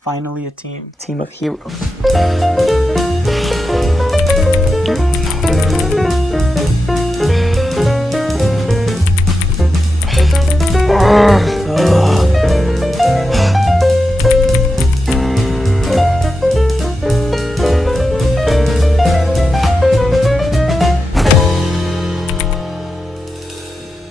Finally a team of heroes.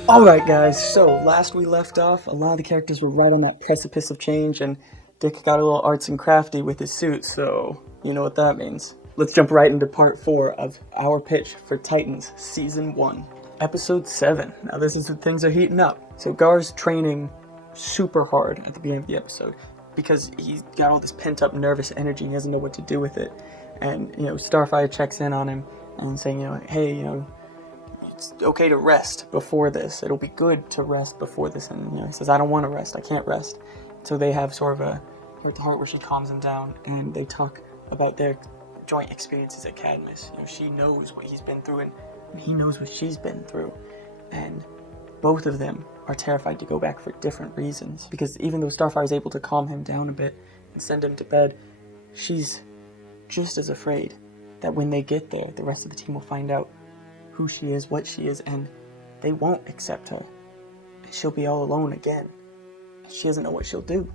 Alright guys, so last we left off, a lot of the characters were right on that precipice of change, and Dick got a little arts and crafty with his suit, so you know what that means. Let's jump right into part 4 of our pitch for Titans Season 1. Episode 7. Now this is when things are heating up. So Gar's training super hard at the beginning of the episode, because he's got all this pent up nervous energy and he doesn't know what to do with it. And, Starfire checks in on him and saying, hey, it's okay to rest before this. It'll be good to rest before this. And he says, I don't want to rest. I can't rest. So they have sort of a heart-to-heart where she calms him down, and they talk about their joint experiences at Cadmus. She knows what he's been through, and he knows what she's been through. And both of them are terrified to go back for different reasons. Because even though Starfire is able to calm him down a bit and send him to bed, she's just as afraid that when they get there, the rest of the team will find out who she is, what she is, and they won't accept her. And she'll be all alone again. She doesn't know what she'll do.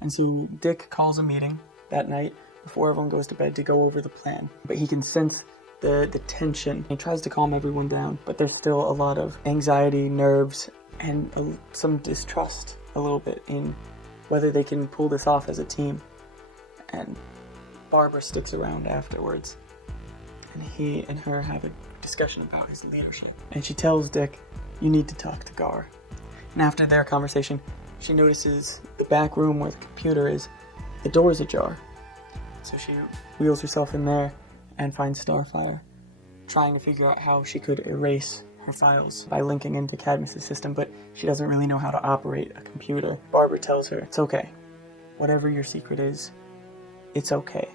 And so Dick calls a meeting that night before everyone goes to bed to go over the plan. But he can sense the tension. He tries to calm everyone down, but there's still a lot of anxiety, nerves, and some distrust a little bit in whether they can pull this off as a team. And Barbara sticks around afterwards, and he and her have a discussion about his leadership. And she tells Dick, you need to talk to Gar. And after their conversation, she notices the back room where the computer is, the door is ajar. So she wheels herself in there and finds Starfire, trying to figure out how she could erase her files by linking into Cadmus' system, but she doesn't really know how to operate a computer. Barbara tells her, it's okay. Whatever your secret is, it's okay.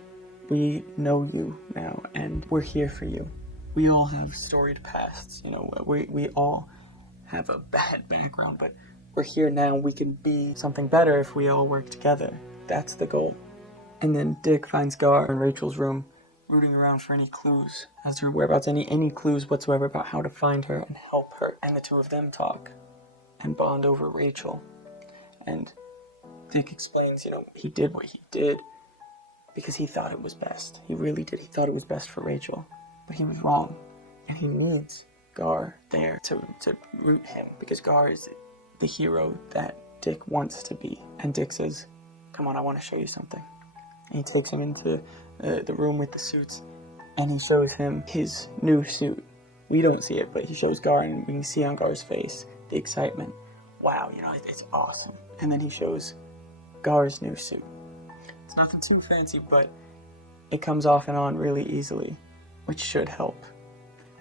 We know you now, and we're here for you. We all have storied pasts, we all have a bad background, but we're here now. We can be something better if we all work together. That's the goal. And then Dick finds Gar in Rachel's room, rooting around for any clues as to her whereabouts, any clues whatsoever about how to find her and help her. And the two of them talk and bond over Rachel. And Dick explains, he did what he did because he thought it was best. He really did. He thought it was best for Rachel. But he was wrong. And he needs Gar there to root him, because Gar is the hero that Dick wants to be. And Dick says, come on, I want to show you something. And he takes him into the room with the suits, and he shows him his new suit. We don't see it, but he shows Gar, and we can see on Gar's face the excitement. Wow, it's awesome. And then he shows Gar's new suit. It's nothing too fancy, but it comes off and on really easily, which should help.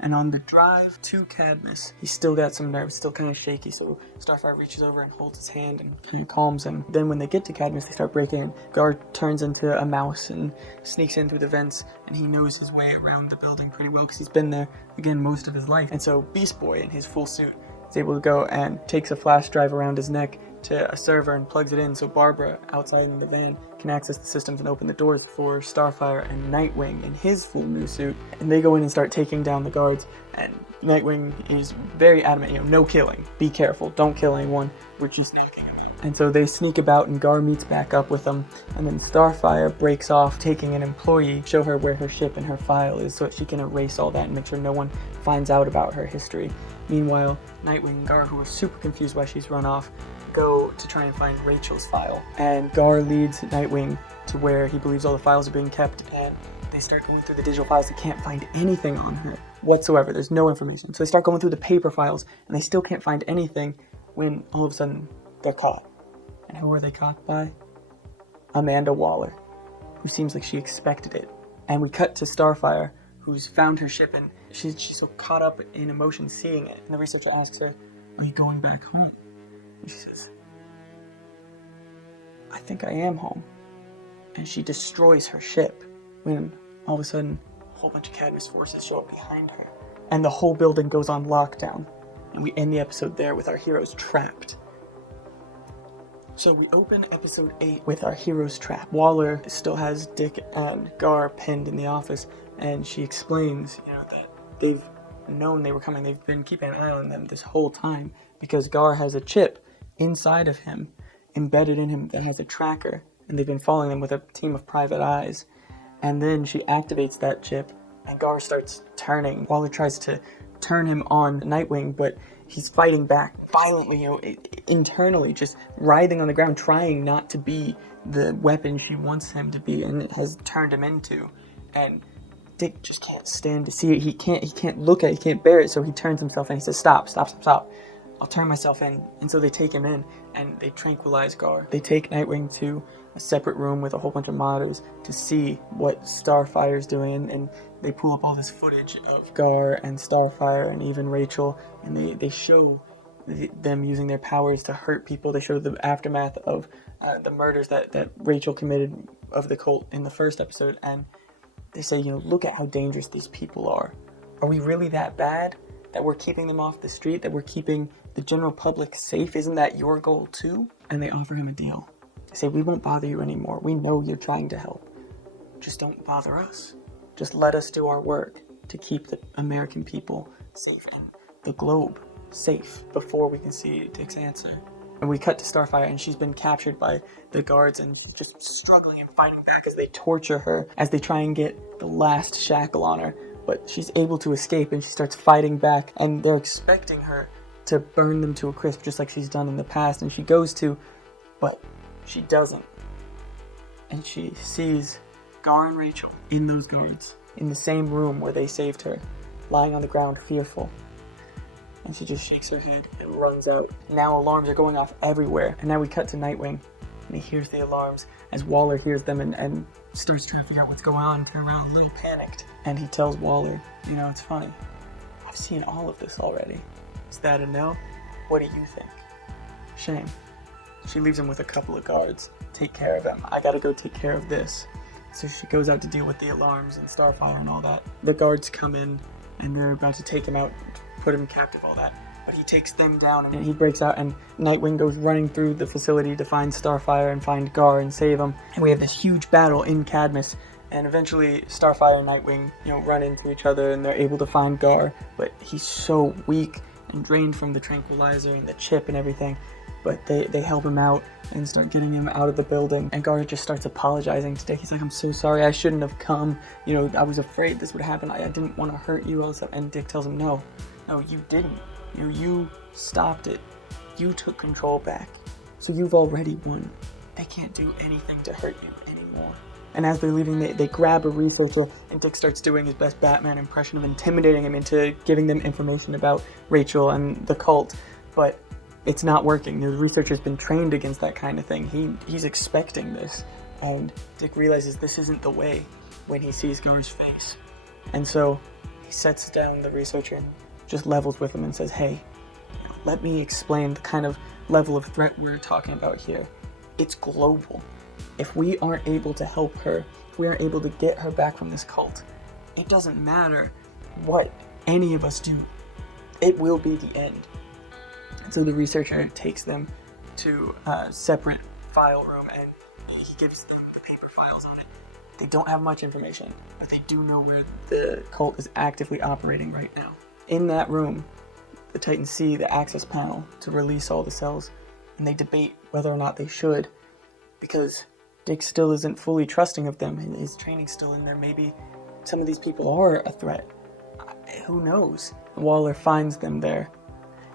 And on the drive to Cadmus, he's still got some nerves, still kind of shaky, so Starfire reaches over and holds his hand and kind of calms him. Then when they get to Cadmus, they start breaking in. Gar turns into a mouse and sneaks in through the vents, and he knows his way around the building pretty well because he's been there, again, most of his life. And so Beast Boy, in his full suit, is able to go and takes a flash drive around his neck to a server and plugs it in, so Barbara, outside in the van, can access the systems and open the doors for Starfire and Nightwing in his full new suit. And they go in and start taking down the guards, and Nightwing is very adamant, no killing. Be careful, don't kill anyone, we're just knocking them out. And so they sneak about, and Gar meets back up with them, and then Starfire breaks off, taking an employee, show her where her ship and her file is so that she can erase all that and make sure no one finds out about her history. Meanwhile, Nightwing and Gar, who are super confused why she's run off, go to try and find Rachel's file. And Gar leads Nightwing to where he believes all the files are being kept, and they start going through the digital files. They can't find anything on her whatsoever. There's no information. So they start going through the paper files, and they still can't find anything when all of a sudden they're caught. And who are they caught by? Amanda Waller, who seems like she expected it. And we cut to Starfire, who's found her ship, and she's so caught up in emotion seeing it. And the researcher asks her, are you going back home? And she says, I think I am home. And she destroys her ship when all of a sudden a whole bunch of Cadmus forces show up behind her. And the whole building goes on lockdown. And we end the episode there with our heroes trapped. So we open episode 8 with our hero's trap. Waller still has Dick and Gar pinned in the office, and she explains, that they've known they were coming. They've been keeping an eye on them this whole time because Gar has a chip inside of him, embedded in him, that has a tracker, and they've been following them with a team of private eyes. And then she activates that chip, and Gar starts turning. Waller tries to turn him on Nightwing, but he's fighting back violently, internally, just writhing on the ground, trying not to be the weapon she wants him to be and it has turned him into. And Dick just can't stand to see it. He can't look at it, he can't bear it, so he turns himself in. He says, stop. I'll turn myself in. And so they take him in, and they tranquilize Gar. They take Nightwing to a separate room with a whole bunch of monitors to see what Starfire's doing, and they pull up all this footage of Gar and Starfire and even Rachel, and they show them using their powers to hurt people. They show the aftermath of the murders that Rachel committed of the cult in the first episode, and they say, look at how dangerous these people are. Are we really that bad? That we're keeping them off the street? That we're keeping the general public safe? Isn't that your goal too? And they offer him a deal. They say, we won't bother you anymore. We know you're trying to help. Just don't bother us. Just let us do our work to keep the American people safe and the globe safe before we can see Dick's answer. And we cut to Starfire, and she's been captured by the guards, and she's just struggling and fighting back as they torture her, as they try and get the last shackle on her. But she's able to escape, and she starts fighting back, and they're expecting her to burn them to a crisp, just like she's done in the past, and she goes to, but she doesn't. And she sees Gar and Rachel in those guards, in the same room where they saved her, lying on the ground, fearful. And she just shakes her head and runs out. Now alarms are going off everywhere. And now we cut to Nightwing, and he hears the alarms as Waller hears them and starts trying to figure out what's going on, turn around a little panicked. And he tells Waller, it's funny, I've seen all of this already. Is that a no? What do you think? Shame. She leaves him with a couple of guards. Take care of him. I gotta go take care of this. So she goes out to deal with the alarms and Starfire and all that. The guards come in, and they're about to take him out, put him captive, all that. But he takes them down, and he breaks out, and Nightwing goes running through the facility to find Starfire and find Gar and save him. And we have this huge battle in Cadmus, and eventually Starfire and Nightwing, run into each other, and they're able to find Gar, but he's so weak and drained from the tranquilizer and the chip and everything. But they help him out and start getting him out of the building. And Gar just starts apologizing to Dick. He's like, I'm so sorry, I shouldn't have come. I was afraid this would happen. I didn't want to hurt you. All this stuff. And Dick tells him, no, you didn't. You stopped it. You took control back. So you've already won. They can't do anything to hurt you anymore. And as they're leaving, they grab a researcher, and Dick starts doing his best Batman impression of intimidating him into giving them information about Rachel and the cult. But it's not working. The researcher's been trained against that kind of thing. He's expecting this. And Dick realizes this isn't the way when he sees Gar's face. And so he sets down the researcher and just levels with him and says, hey, let me explain the kind of level of threat we're talking about here. It's global. If we aren't able to help her, if we aren't able to get her back from this cult, it doesn't matter what any of us do. It will be the end. And so the researcher takes them to a separate file room, and he gives them the paper files on it. They don't have much information, but they do know where the cult is actively operating right now. In that room, the Titans see the access panel to release all the cells, and they debate whether or not they should, because Dick still isn't fully trusting of them, and his training's still in there. Maybe some of these people are a threat. Who knows? Waller finds them there,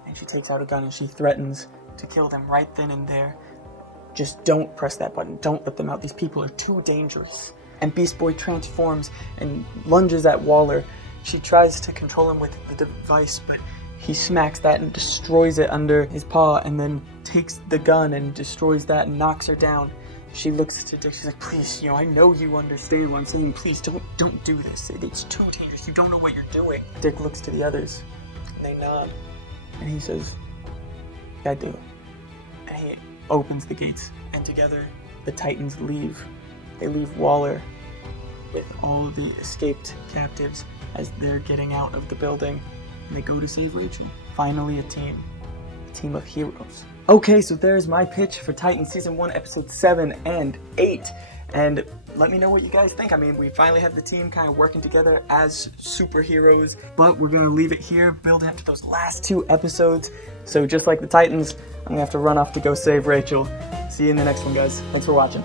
and she takes out a gun and she threatens to kill them right then and there. Just don't press that button. Don't let them out. These people are too dangerous. And Beast Boy transforms and lunges at Waller. She tries to control him with the device, but he smacks that and destroys it under his paw, and then takes the gun and destroys that and knocks her down. She looks to Dick. She's like, please, I know you understand what I'm saying. Please, don't do this. It's too dangerous. You don't know what you're doing. Dick looks to the others, and they nod. And he says, I do. And he opens the gates, and together the Titans leave. They leave Waller with all the escaped captives as they're getting out of the building, and they go to save Rachel. Finally a team of heroes. Okay, so there's my pitch for Titans Season 1, Episode 7 and 8. And let me know what you guys think. I mean, we finally have the team kind of working together as superheroes, but we're going to leave it here, building up to those last 2 episodes. So just like the Titans, I'm going to have to run off to go save Rachel. See you in the next one, guys. Thanks for watching.